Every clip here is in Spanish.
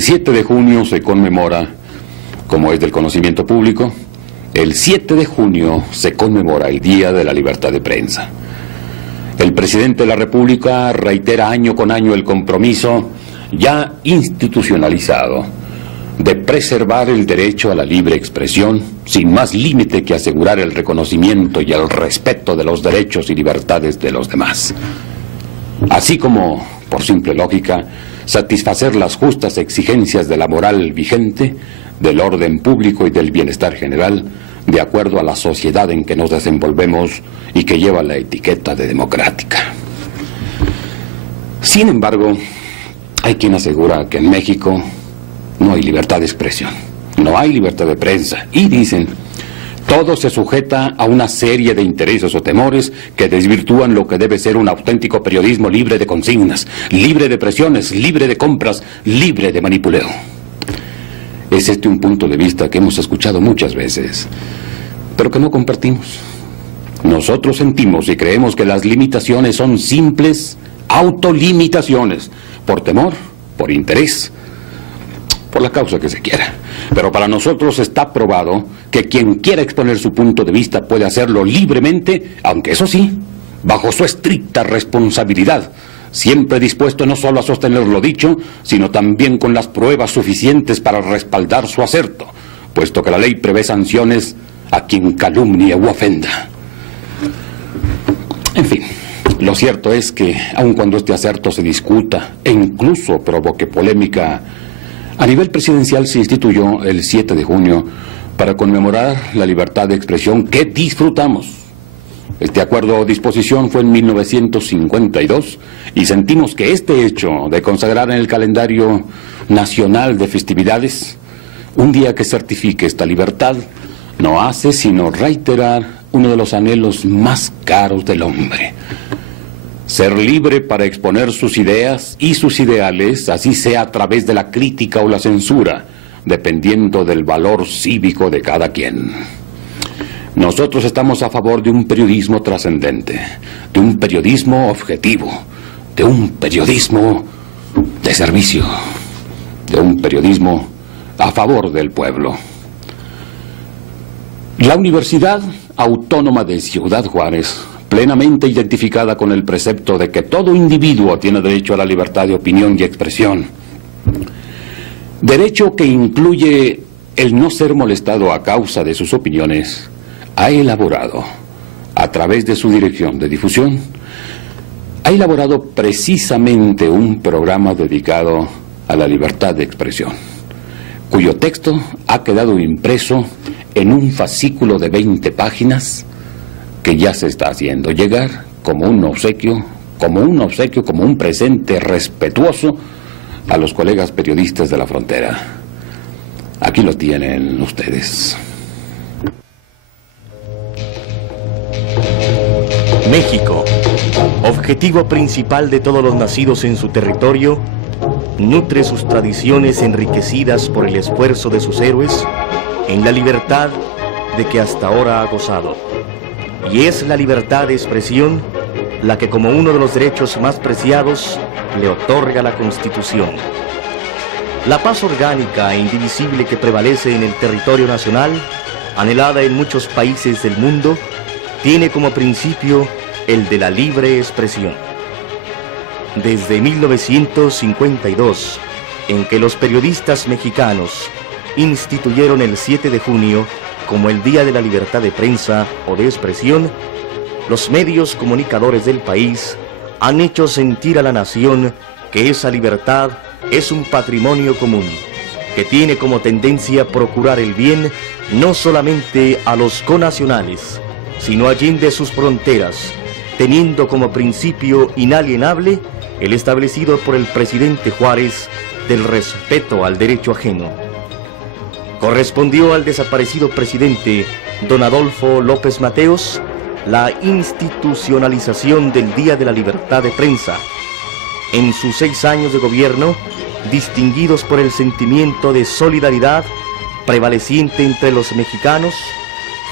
El 7 de junio se conmemora, como es del conocimiento público, el 7 de junio se conmemora el Día de la Libertad de Prensa. El presidente de la República reitera año con año el compromiso ya institucionalizado de preservar el derecho a la libre expresión sin más límite que asegurar el reconocimiento y el respeto de los derechos y libertades de los demás. Así como, por simple lógica, satisfacer las justas exigencias de la moral vigente, del orden público y del bienestar general, de acuerdo a la sociedad en que nos desenvolvemos y que lleva la etiqueta de democrática. Sin embargo, hay quien asegura que en México no hay libertad de expresión, no hay libertad de prensa, y dicen, todo se sujeta a una serie de intereses o temores que desvirtúan lo que debe ser un auténtico periodismo libre de consignas, libre de presiones, libre de compras, libre de manipuleo. Es este un punto de vista que hemos escuchado muchas veces, pero que no compartimos. Nosotros sentimos y creemos que las limitaciones son simples autolimitaciones, por temor, por interés, por la causa que se quiera. Pero para nosotros está probado que quien quiera exponer su punto de vista puede hacerlo libremente, aunque eso sí, bajo su estricta responsabilidad, siempre dispuesto no solo a sostener lo dicho, sino también con las pruebas suficientes para respaldar su aserto, puesto que la ley prevé sanciones a quien calumnie u ofenda. En fin, lo cierto es que, aun cuando este aserto se discuta e incluso provoque polémica, a nivel presidencial se instituyó el 7 de junio para conmemorar la libertad de expresión que disfrutamos. Este acuerdo o disposición fue en 1952 y sentimos que este hecho de consagrar en el calendario nacional de festividades un día que certifique esta libertad no hace sino reiterar uno de los anhelos más caros del hombre: ser libre para exponer sus ideas y sus ideales, así sea a través de la crítica o la censura, dependiendo del valor cívico de cada quien. Nosotros estamos a favor de un periodismo trascendente, de un periodismo objetivo, de un periodismo de servicio, de un periodismo a favor del pueblo. La Universidad Autónoma de Ciudad Juárez, plenamente identificada con el precepto de que todo individuo tiene derecho a la libertad de opinión y expresión, derecho que incluye el no ser molestado a causa de sus opiniones, ha elaborado, a través de su dirección de difusión, ha elaborado precisamente un programa dedicado a la libertad de expresión, cuyo texto ha quedado impreso en un fascículo de 20 páginas que ya se está haciendo llegar como un obsequio, como un presente respetuoso a los colegas periodistas de la frontera. Aquí lo tienen ustedes. México, objetivo principal de todos los nacidos en su territorio, nutre sus tradiciones enriquecidas por el esfuerzo de sus héroes en la libertad de que hasta ahora ha gozado. Y es la libertad de expresión la que, como uno de los derechos más preciados, le otorga la Constitución. La paz orgánica e indivisible que prevalece en el territorio nacional, anhelada en muchos países del mundo, tiene como principio el de la libre expresión. Desde 1952, en que los periodistas mexicanos instituyeron el 7 de junio como el Día de la Libertad de Prensa o de Expresión, los medios comunicadores del país han hecho sentir a la nación que esa libertad es un patrimonio común, que tiene como tendencia procurar el bien no solamente a los connacionales, sino allende sus fronteras, teniendo como principio inalienable el establecido por el presidente Juárez del respeto al derecho ajeno. Correspondió al desaparecido presidente don Adolfo López Mateos la institucionalización del Día de la Libertad de Prensa. En sus 6 años de gobierno, distinguidos por el sentimiento de solidaridad prevaleciente entre los mexicanos,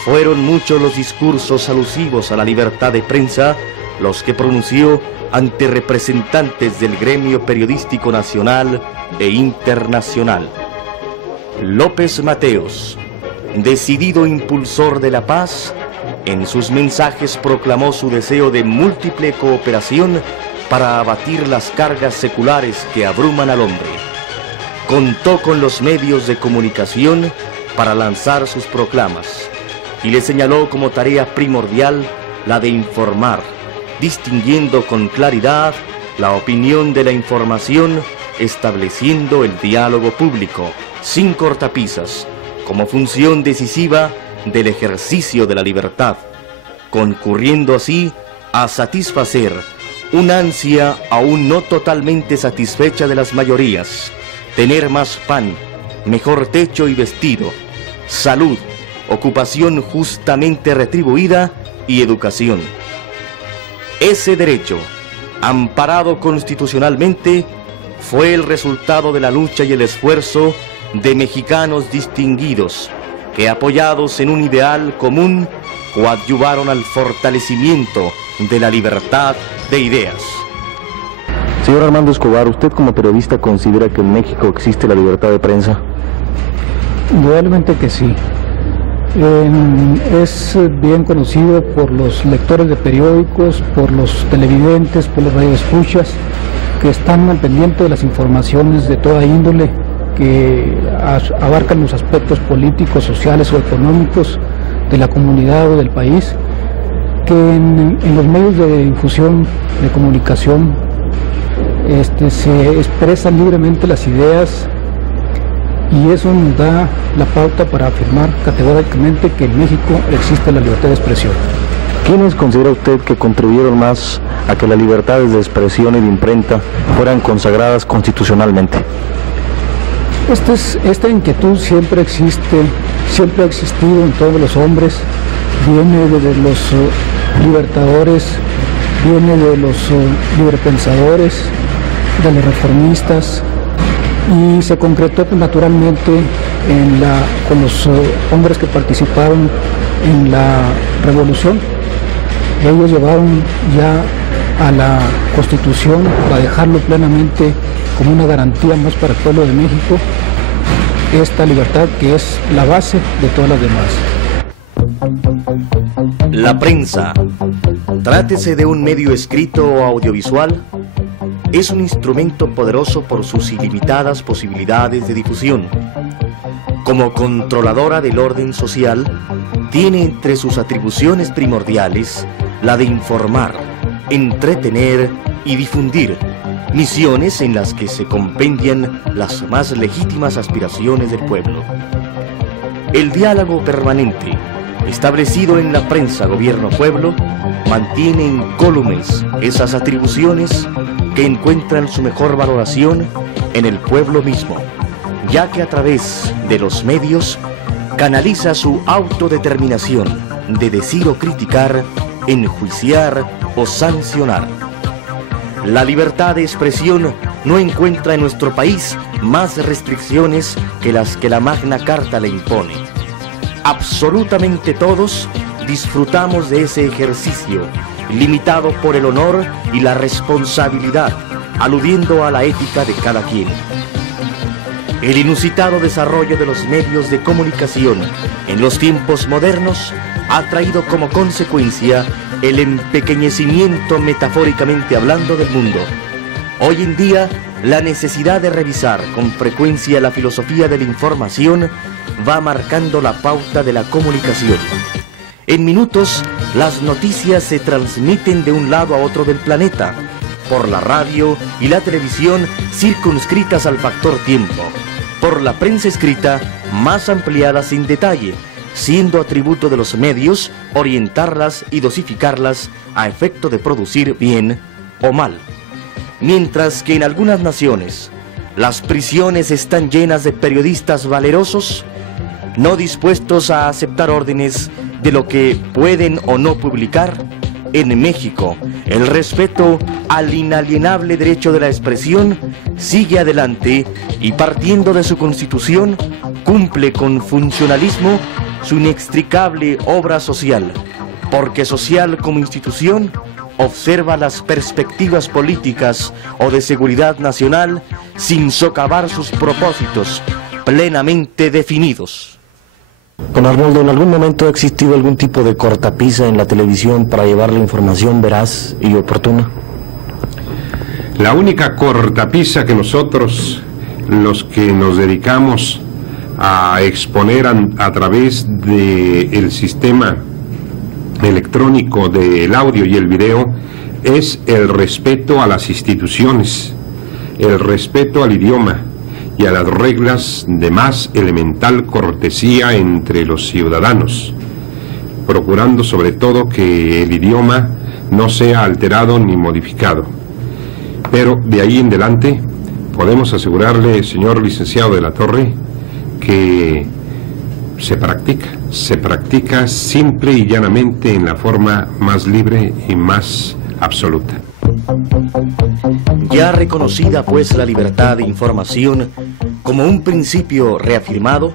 fueron muchos los discursos alusivos a la libertad de prensa los que pronunció ante representantes del gremio periodístico nacional e internacional. López Mateos, decidido impulsor de la paz, en sus mensajes proclamó su deseo de múltiple cooperación para abatir las cargas seculares que abruman al hombre. Contó con los medios de comunicación para lanzar sus proclamas y le señaló como tarea primordial la de informar, distinguiendo con claridad la opinión de la información, estableciendo el diálogo público, sin cortapisas, como función decisiva del ejercicio de la libertad, concurriendo así a satisfacer una ansia aún no totalmente satisfecha de las mayorías: tener más pan, mejor techo y vestido, salud, ocupación justamente retribuida y educación. Ese derecho, amparado constitucionalmente, fue el resultado de la lucha y el esfuerzo de mexicanos distinguidos que, apoyados en un ideal común, coadyuvaron al fortalecimiento de la libertad de ideas. Señor Armando Escobar, ¿usted como periodista considera que en México existe la libertad de prensa? Indudablemente que sí. Es bien conocido por los lectores de periódicos, por los televidentes, por los radioescuchas, que están al pendiente de las informaciones de toda índole que abarcan los aspectos políticos, sociales o económicos de la comunidad o del país, que en los medios de difusión de comunicación se expresan libremente las ideas, y eso nos da la pauta para afirmar categóricamente que en México existe la libertad de expresión. ¿Quiénes considera usted que contribuyeron más a que las libertades de expresión y de imprenta fueran consagradas constitucionalmente? Esta inquietud siempre existe, siempre ha existido en todos los hombres, viene de los libertadores, viene de los librepensadores, de los reformistas, y se concretó naturalmente con los hombres que participaron en la revolución. Ellos llevaron ya a la Constitución para dejarlo plenamente como una garantía más para el pueblo de México, esta libertad que es la base de todas las demás. La prensa, trátese de un medio escrito o audiovisual, es un instrumento poderoso por sus ilimitadas posibilidades de difusión. Como controladora del orden social, tiene entre sus atribuciones primordiales la de informar, entretener y difundir, misiones en las que se compendian las más legítimas aspiraciones del pueblo. El diálogo permanente, establecido en la prensa gobierno-pueblo, mantiene incólumes esas atribuciones que encuentran su mejor valoración en el pueblo mismo, ya que a través de los medios canaliza su autodeterminación de decir o criticar, enjuiciar o sancionar. La libertad de expresión no encuentra en nuestro país más restricciones que las que la Magna Carta le impone. Absolutamente todos disfrutamos de ese ejercicio, limitado por el honor y la responsabilidad, aludiendo a la ética de cada quien. El inusitado desarrollo de los medios de comunicación en los tiempos modernos ha traído como consecuencia el empequeñecimiento, metafóricamente hablando, del mundo. Hoy en día, la necesidad de revisar con frecuencia la filosofía de la información va marcando la pauta de la comunicación. En minutos, las noticias se transmiten de un lado a otro del planeta, por la radio y la televisión circunscritas al factor tiempo, por la prensa escrita más ampliadas en detalle, siendo atributo de los medios orientarlas y dosificarlas a efecto de producir bien o mal. Mientras que en algunas naciones las prisiones están llenas de periodistas valerosos, no dispuestos a aceptar órdenes de lo que pueden o no publicar, en México el respeto al inalienable derecho de la expresión sigue adelante y, partiendo de su constitución, cumple con funcionalismo su inextricable obra social, porque social como institución observa las perspectivas políticas o de seguridad nacional sin socavar sus propósitos plenamente definidos. Don Arnoldo, ¿en algún momento ha existido algún tipo de cortapisa en la televisión para llevar la información veraz y oportuna? La única cortapisa que nosotros, los que nos dedicamos a exponer a través del sistema electrónico del audio y el video, es el respeto a las instituciones, el respeto al idioma y a las reglas de más elemental cortesía entre los ciudadanos, procurando sobre todo que el idioma no sea alterado ni modificado. Pero de ahí en adelante podemos asegurarle, señor licenciado de la Torre, que se practica simple y llanamente en la forma más libre y más absoluta. Ya reconocida pues la libertad de información como un principio reafirmado,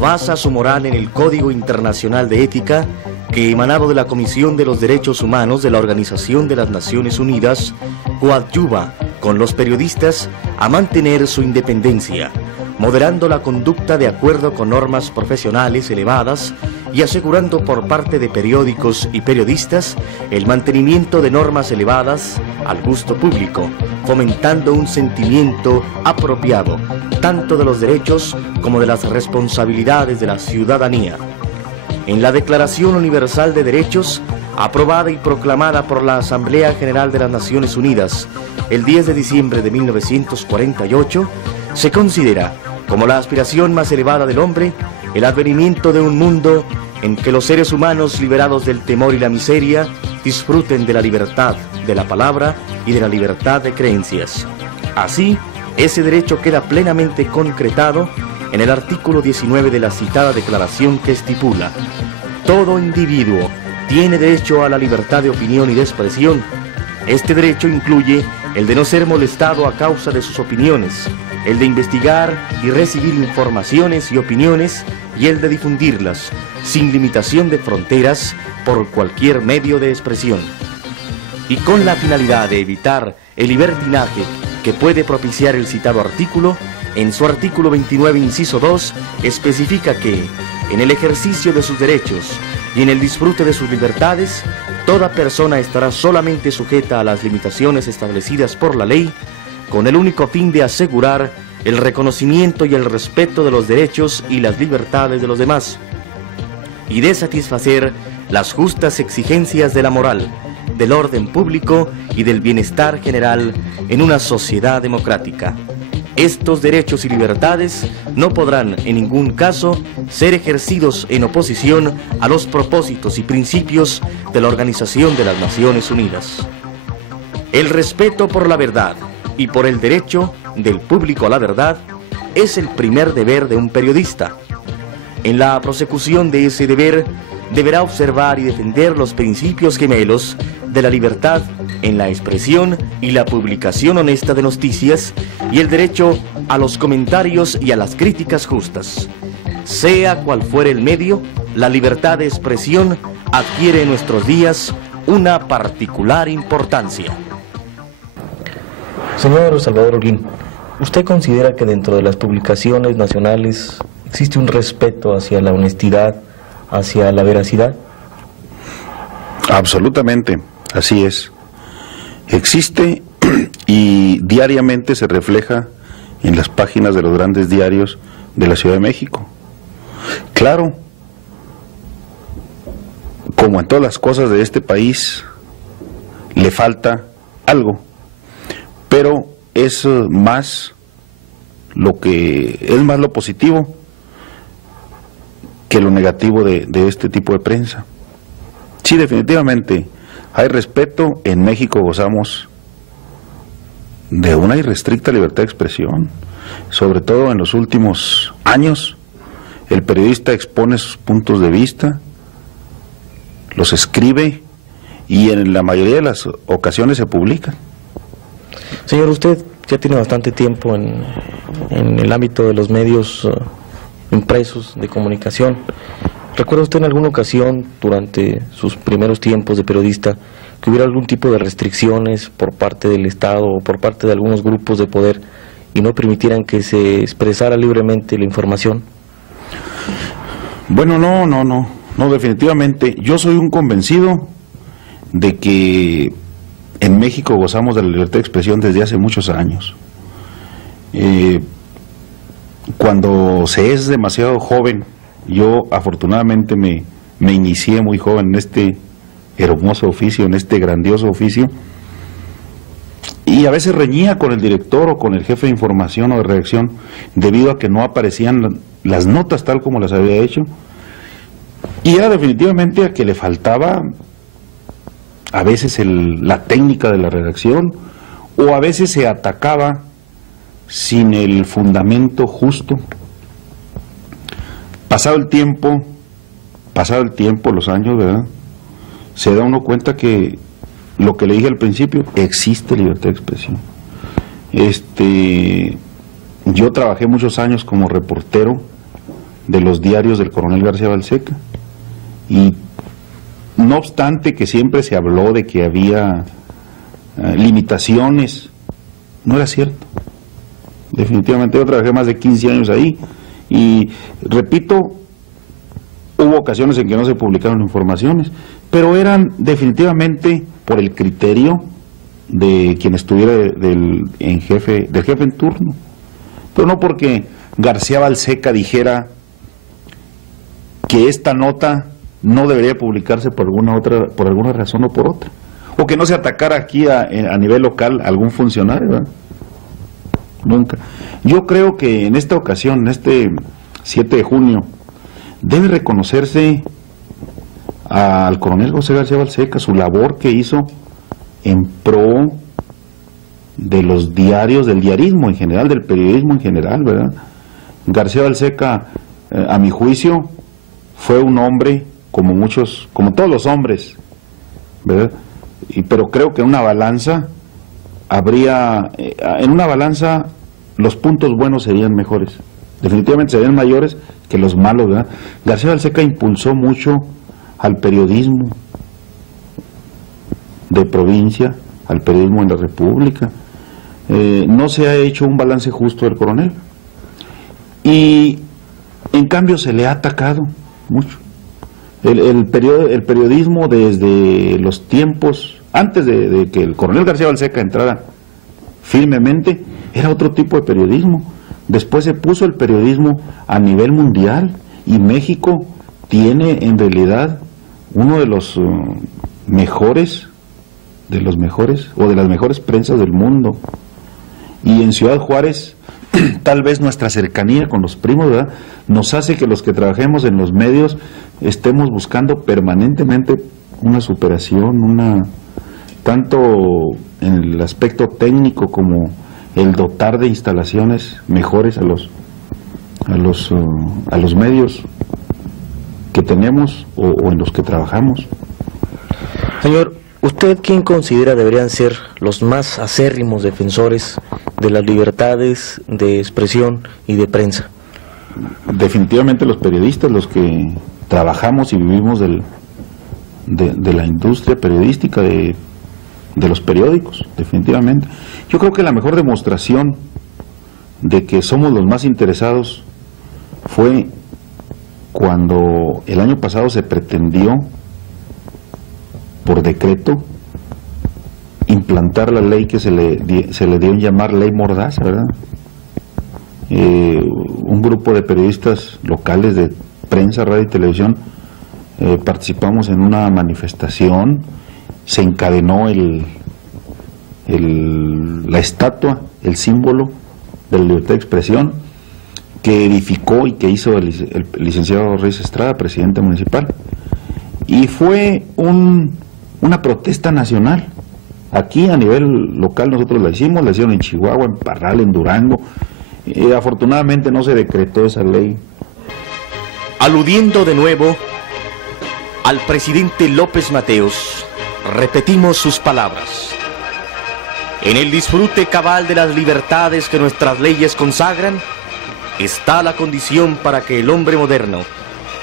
basa su moral en el Código Internacional de Ética que, emanado de la Comisión de los Derechos Humanos de la Organización de las Naciones Unidas, coadyuva con los periodistas a mantener su independencia, moderando la conducta de acuerdo con normas profesionales elevadas y asegurando por parte de periódicos y periodistas el mantenimiento de normas elevadas al gusto público, fomentando un sentimiento apropiado tanto de los derechos como de las responsabilidades de la ciudadanía. En la Declaración Universal de Derechos, aprobada y proclamada por la Asamblea General de las Naciones Unidas el 10 de diciembre de 1948, se considera como la aspiración más elevada del hombre el advenimiento de un mundo en que los seres humanos, liberados del temor y la miseria, disfruten de la libertad de la palabra y de la libertad de creencias. Así, ese derecho queda plenamente concretado en el artículo 19 de la citada declaración, que estipula: todo individuo tiene derecho a la libertad de opinión y de expresión. Este derecho incluye el de no ser molestado a causa de sus opiniones, el de investigar y recibir informaciones y opiniones, y el de difundirlas, sin limitación de fronteras, por cualquier medio de expresión. Y con la finalidad de evitar el libertinaje que puede propiciar el citado artículo, en su artículo 29, inciso 2, especifica que, en el ejercicio de sus derechos y en el disfrute de sus libertades, toda persona estará solamente sujeta a las limitaciones establecidas por la ley, con el único fin de asegurar el reconocimiento y el respeto de los derechos y las libertades de los demás, y de satisfacer las justas exigencias de la moral, del orden público y del bienestar general en una sociedad democrática. Estos derechos y libertades no podrán en ningún caso ser ejercidos en oposición a los propósitos y principios de la Organización de las Naciones Unidas. El respeto por la verdad y por el derecho del público a la verdad es el primer deber de un periodista. En la prosecución de ese deber, deberá observar y defender los principios gemelos de la libertad en la expresión y la publicación honesta de noticias y el derecho a los comentarios y a las críticas justas. Sea cual fuere el medio, la libertad de expresión adquiere en nuestros días una particular importancia. Señor Salvador Holguín, ¿usted considera que dentro de las publicaciones nacionales existe un respeto hacia la honestidad, hacia la veracidad? Absolutamente, así es. Existe y diariamente se refleja en las páginas de los grandes diarios de la Ciudad de México. Claro, como en todas las cosas de este país, le falta algo, pero es más lo positivo que lo negativo de este tipo de prensa. Sí, definitivamente hay respeto. En México gozamos de una irrestricta libertad de expresión, sobre todo en los últimos años. El periodista expone sus puntos de vista, los escribe y en la mayoría de las ocasiones se publican. Señor, usted ya tiene bastante tiempo en el ámbito de los medios impresos de comunicación. ¿Recuerda usted en alguna ocasión, durante sus primeros tiempos de periodista, que hubiera algún tipo de restricciones por parte del Estado o por parte de algunos grupos de poder y no permitieran que se expresara libremente la información? Bueno, no, definitivamente. Yo soy un convencido de que en México gozamos de la libertad de expresión desde hace muchos años. Cuando se es demasiado joven, yo afortunadamente me inicié muy joven en este hermoso oficio, en este grandioso oficio, y a veces reñía con el director o con el jefe de información o de redacción debido a que no aparecían las notas tal como las había hecho, y era definitivamente a que le faltaba a veces la técnica de la redacción, o a veces se atacaba sin el fundamento justo. Pasado el tiempo, los años, ¿verdad?, se da uno cuenta que lo que le dije al principio, existe libertad de expresión. Yo trabajé muchos años como reportero de los diarios del coronel García Balseca, y no obstante que siempre se habló de que había limitaciones, no era cierto. Definitivamente yo trabajé más de 15 años ahí, y repito, hubo ocasiones en que no se publicaron informaciones, pero eran definitivamente por el criterio de quien estuviera del jefe en turno, pero no porque García Balseca dijera que esta nota no debería publicarse por alguna razón o por otra, o que no se atacara aquí a nivel local a algún funcionario, ¿verdad? Nunca. Yo creo que en esta ocasión, en este 7 de junio, debe reconocerse al coronel José García Balseca su labor que hizo en pro de los diarios, del diarismo en general, del periodismo en general, ¿verdad? García Balseca, a mi juicio, fue un hombre como todos los hombres, ¿verdad? Pero creo que en una balanza los puntos buenos serían mejores, definitivamente serían mayores que los malos, ¿verdad? García Balseca impulsó mucho al periodismo de provincia, al periodismo en la República. No se ha hecho un balance justo del coronel, y en cambio se le ha atacado mucho. El periodismo desde los tiempos, antes de que el coronel García Balseca entrara firmemente, era otro tipo de periodismo. Después se puso el periodismo a nivel mundial, y México tiene en realidad uno de los mejores o de las mejores prensas del mundo. Y en Ciudad Juárez, tal vez nuestra cercanía con los primos, ¿verdad?, nos hace que los que trabajemos en los medios estemos buscando permanentemente una superación, tanto en el aspecto técnico como el dotar de instalaciones mejores a los medios que tenemos o en los que trabajamos. Señor, ¿usted quién considera deberían ser los más acérrimos defensores de las libertades de expresión y de prensa? Definitivamente los periodistas, los que trabajamos y vivimos de la industria periodística, de los periódicos, definitivamente. Yo creo que la mejor demostración de que somos los más interesados fue cuando el año pasado se pretendió, por decreto, implantar la ley que se le dio en llamar Ley Mordaza, ¿verdad? Un grupo de periodistas locales de prensa, radio y televisión participamos en una manifestación, se encadenó la estatua, el símbolo de la libertad de expresión que edificó y que hizo el licenciado Reyes Estrada, presidente municipal, y fue una protesta nacional. Aquí a nivel local nosotros la hicieron en Chihuahua, en Parral, en Durango. Afortunadamente no se decretó esa ley. Aludiendo de nuevo al presidente López Mateos, repetimos sus palabras. En el disfrute cabal de las libertades que nuestras leyes consagran, está la condición para que el hombre moderno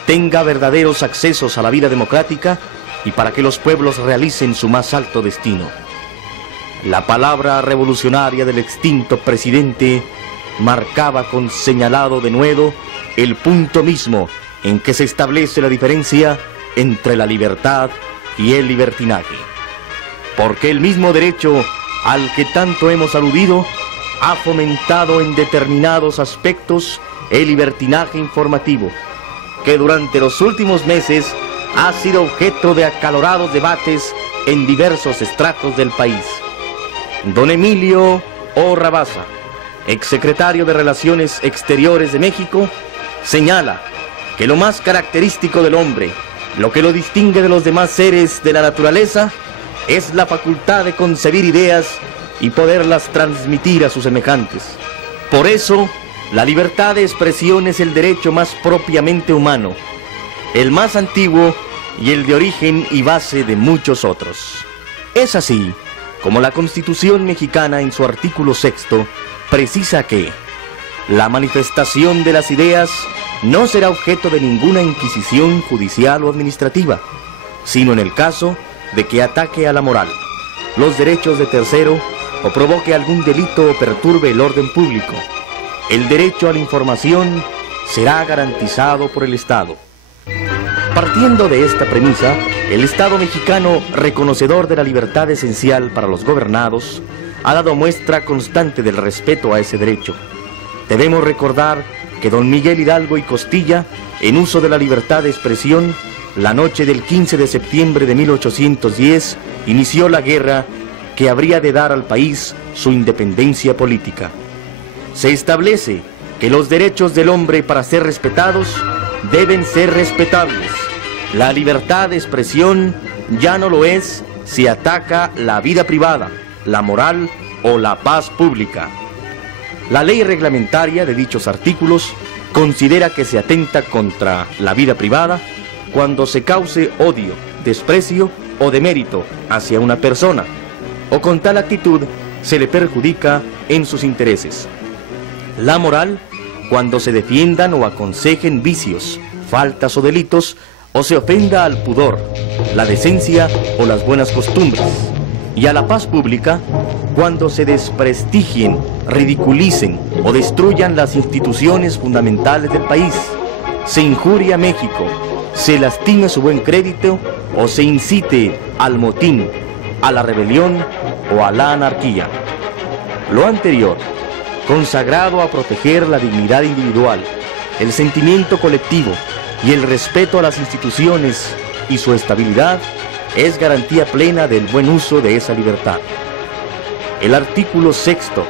tenga verdaderos accesos a la vida democrática y para que los pueblos realicen su más alto destino. La palabra revolucionaria del extinto presidente marcaba con señalado denuedo el punto mismo en que se establece la diferencia entre la libertad y el libertinaje. Porque el mismo derecho al que tanto hemos aludido ha fomentado en determinados aspectos el libertinaje informativo, que durante los últimos meses ha sido objeto de acalorados debates en diversos estratos del país. Don Emilio O. Rabasa, exsecretario de Relaciones Exteriores de México, señala que lo más característico del hombre, lo que lo distingue de los demás seres de la naturaleza, es la facultad de concebir ideas y poderlas transmitir a sus semejantes. Por eso, la libertad de expresión es el derecho más propiamente humano, el más antiguo y el de origen y base de muchos otros. Es así como la Constitución mexicana en su artículo 6º precisa que la manifestación de las ideas no será objeto de ninguna inquisición judicial o administrativa, sino en el caso de que ataque a la moral, los derechos de tercero o provoque algún delito o perturbe el orden público. El derecho a la información será garantizado por el Estado. Partiendo de esta premisa, el Estado mexicano, reconocedor de la libertad esencial para los gobernados, ha dado muestra constante del respeto a ese derecho. Debemos recordar que don Miguel Hidalgo y Costilla, en uso de la libertad de expresión, la noche del 15 de septiembre de 1810, inició la guerra que habría de dar al país su independencia política. Se establece que los derechos del hombre, para ser respetados, deben ser respetables. La libertad de expresión ya no lo es si ataca la vida privada, la moral o la paz pública. La ley reglamentaria de dichos artículos considera que se atenta contra la vida privada cuando se cause odio, desprecio o demérito hacia una persona, o con tal actitud se le perjudica en sus intereses. La moral, cuando se defiendan o aconsejen vicios, faltas o delitos, o se ofenda al pudor, la decencia o las buenas costumbres. Y a la paz pública, cuando se desprestigien, ridiculicen o destruyan las instituciones fundamentales del país, se injurie a México, se lastime su buen crédito o se incite al motín, a la rebelión o a la anarquía. Lo anterior, consagrado a proteger la dignidad individual, el sentimiento colectivo y el respeto a las instituciones y su estabilidad, es garantía plena del buen uso de esa libertad. El artículo 6º,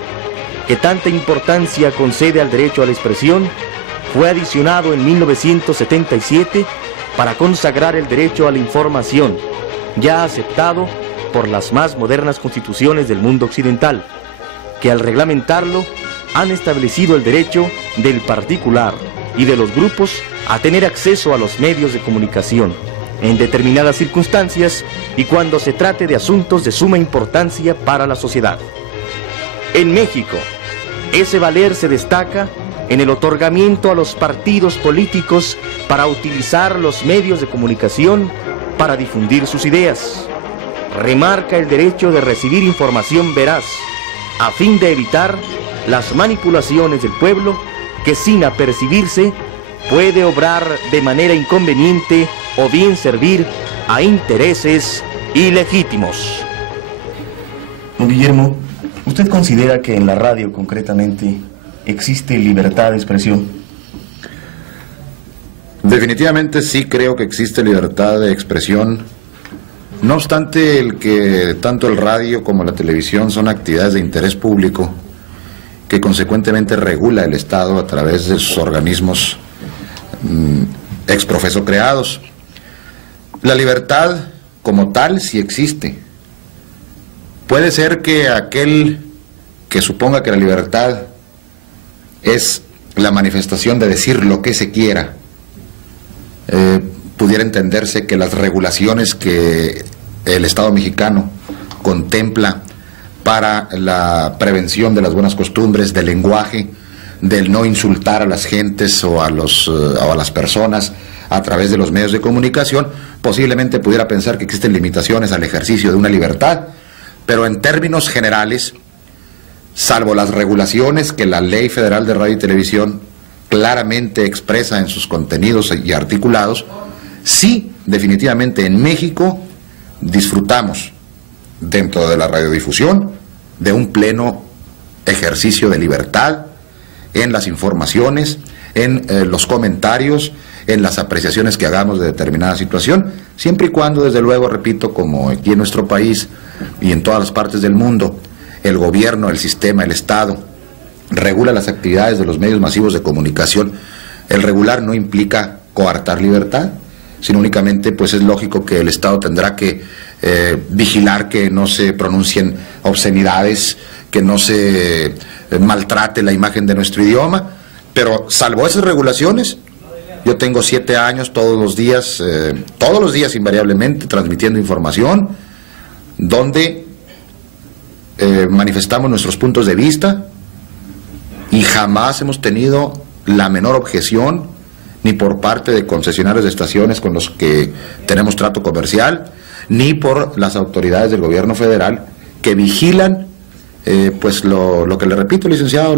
que tanta importancia concede al derecho a la expresión, fue adicionado en 1977 para consagrar el derecho a la información, ya aceptado por las más modernas constituciones del mundo occidental, que al reglamentarlo han establecido el derecho del particular y de los grupos a tener acceso a los medios de comunicación en determinadas circunstancias y cuando se trate de asuntos de suma importancia para la sociedad. En México, ese valer se destaca en el otorgamiento a los partidos políticos para utilizar los medios de comunicación para difundir sus ideas. Remarca el derecho de recibir información veraz, a fin de evitar las manipulaciones del pueblo que sin apercibirse puede obrar de manera inconveniente o bien servir a intereses ilegítimos. Don Guillermo, ¿usted considera que en la radio concretamente existe libertad de expresión? Definitivamente sí creo que existe libertad de expresión. No obstante, el que tanto el radio como la televisión son actividades de interés público que consecuentemente regula el Estado a través de sus organismos ex profeso creados. La libertad como tal sí existe. Puede ser que aquel que suponga que la libertad es la manifestación de decir lo que se quiera, pudiera entenderse que las regulaciones que el Estado mexicano contempla para la prevención de las buenas costumbres, del lenguaje, del no insultar a las gentes o a las personas, a través de los medios de comunicación, posiblemente pudiera pensar que existen limitaciones al ejercicio de una libertad, pero en términos generales, salvo las regulaciones que la Ley Federal de Radio y Televisión claramente expresa en sus contenidos y articulados, sí, definitivamente en México disfrutamos, dentro de la radiodifusión, de un pleno ejercicio de libertad en las informaciones, en los comentarios, en las apreciaciones que hagamos de determinada situación, siempre y cuando, desde luego, repito, como aquí en nuestro país y en todas las partes del mundo, el gobierno, el sistema, el Estado regula las actividades de los medios masivos de comunicación. El regular no implica coartar libertad, sino únicamente pues es lógico que el Estado tendrá que vigilar que no se pronuncien obscenidades, que no se maltrate la imagen de nuestro idioma, pero salvo esas regulaciones, yo tengo 7 años todos los días invariablemente transmitiendo información, donde manifestamos nuestros puntos de vista y jamás hemos tenido la menor objeción, ni por parte de concesionarios de estaciones con los que tenemos trato comercial, ni por las autoridades del gobierno federal que vigilan pues lo que le repito, licenciado,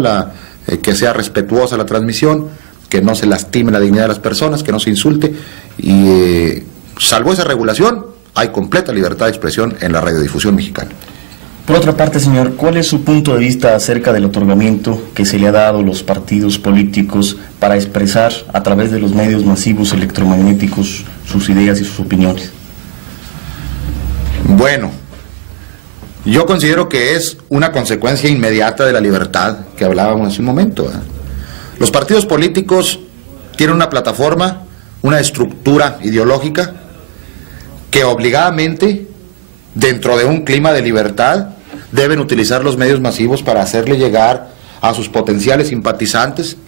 que sea respetuosa la transmisión, que no se lastime la dignidad de las personas, que no se insulte, y salvo esa regulación, hay completa libertad de expresión en la radiodifusión mexicana. Por otra parte, señor, ¿cuál es su punto de vista acerca del otorgamiento que se le ha dado a los partidos políticos para expresar a través de los medios masivos electromagnéticos sus ideas y sus opiniones? Bueno, yo considero que es una consecuencia inmediata de la libertad que hablábamos hace un momento. Los partidos políticos tienen una plataforma, una estructura ideológica que obligadamente, dentro de un clima de libertad, deben utilizar los medios masivos para hacerle llegar a sus potenciales simpatizantes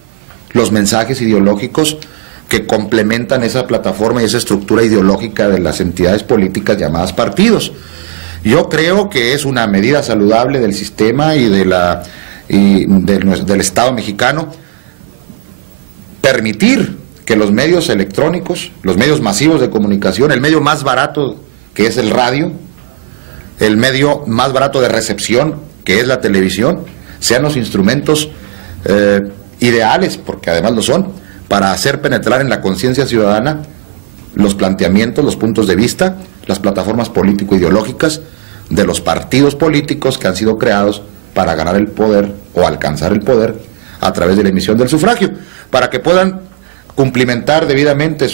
los mensajes ideológicos que complementan esa plataforma y esa estructura ideológica de las entidades políticas llamadas partidos. Yo creo que es una medida saludable del sistema y del Estado mexicano permitir que los medios electrónicos, los medios masivos de comunicación, el medio más barato que es el radio, el medio más barato de recepción que es la televisión, sean los instrumentos ideales, porque además lo son, para hacer penetrar en la conciencia ciudadana los planteamientos, los puntos de vista, las plataformas político-ideológicas de los partidos políticos que han sido creados para ganar el poder o alcanzar el poder a través de la emisión del sufragio, para que puedan cumplimentar debidamente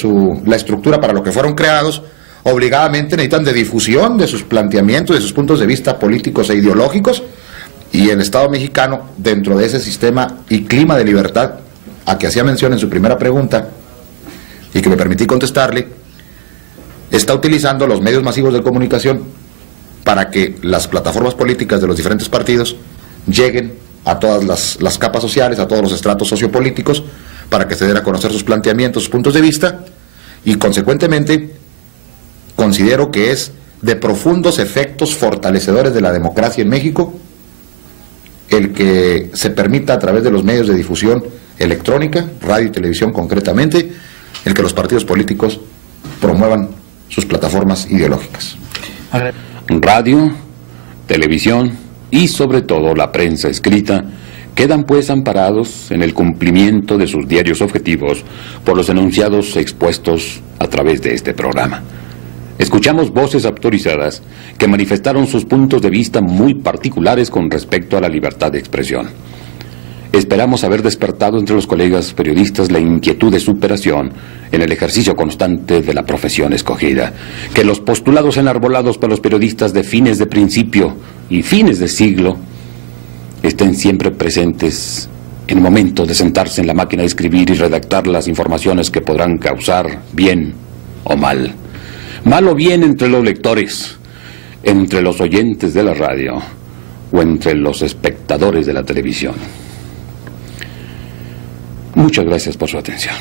la estructura para lo que fueron creados. Obligadamente necesitan de difusión de sus planteamientos, de sus puntos de vista políticos e ideológicos, y el Estado mexicano, dentro de ese sistema y clima de libertad a que hacía mención en su primera pregunta y que me permití contestarle, está utilizando los medios masivos de comunicación para que las plataformas políticas de los diferentes partidos lleguen a todas las capas sociales, a todos los estratos sociopolíticos, para que se den a conocer sus planteamientos, sus puntos de vista, y consecuentemente considero que es de profundos efectos fortalecedores de la democracia en México el que se permita a través de los medios de difusión electrónica, radio y televisión concretamente, el que los partidos políticos promuevan sus plataformas ideológicas. Radio, televisión y sobre todo la prensa escrita quedan pues amparados en el cumplimiento de sus diarios objetivos por los enunciados expuestos a través de este programa. Escuchamos voces autorizadas que manifestaron sus puntos de vista muy particulares con respecto a la libertad de expresión. Esperamos haber despertado entre los colegas periodistas la inquietud de superación en el ejercicio constante de la profesión escogida, que los postulados enarbolados por los periodistas de fines de principio y fines de siglo estén siempre presentes en el momento de sentarse en la máquina de escribir y redactar las informaciones que podrán causar bien o mal. Mal o bien entre los lectores, entre los oyentes de la radio o entre los espectadores de la televisión. Muchas gracias por su atención.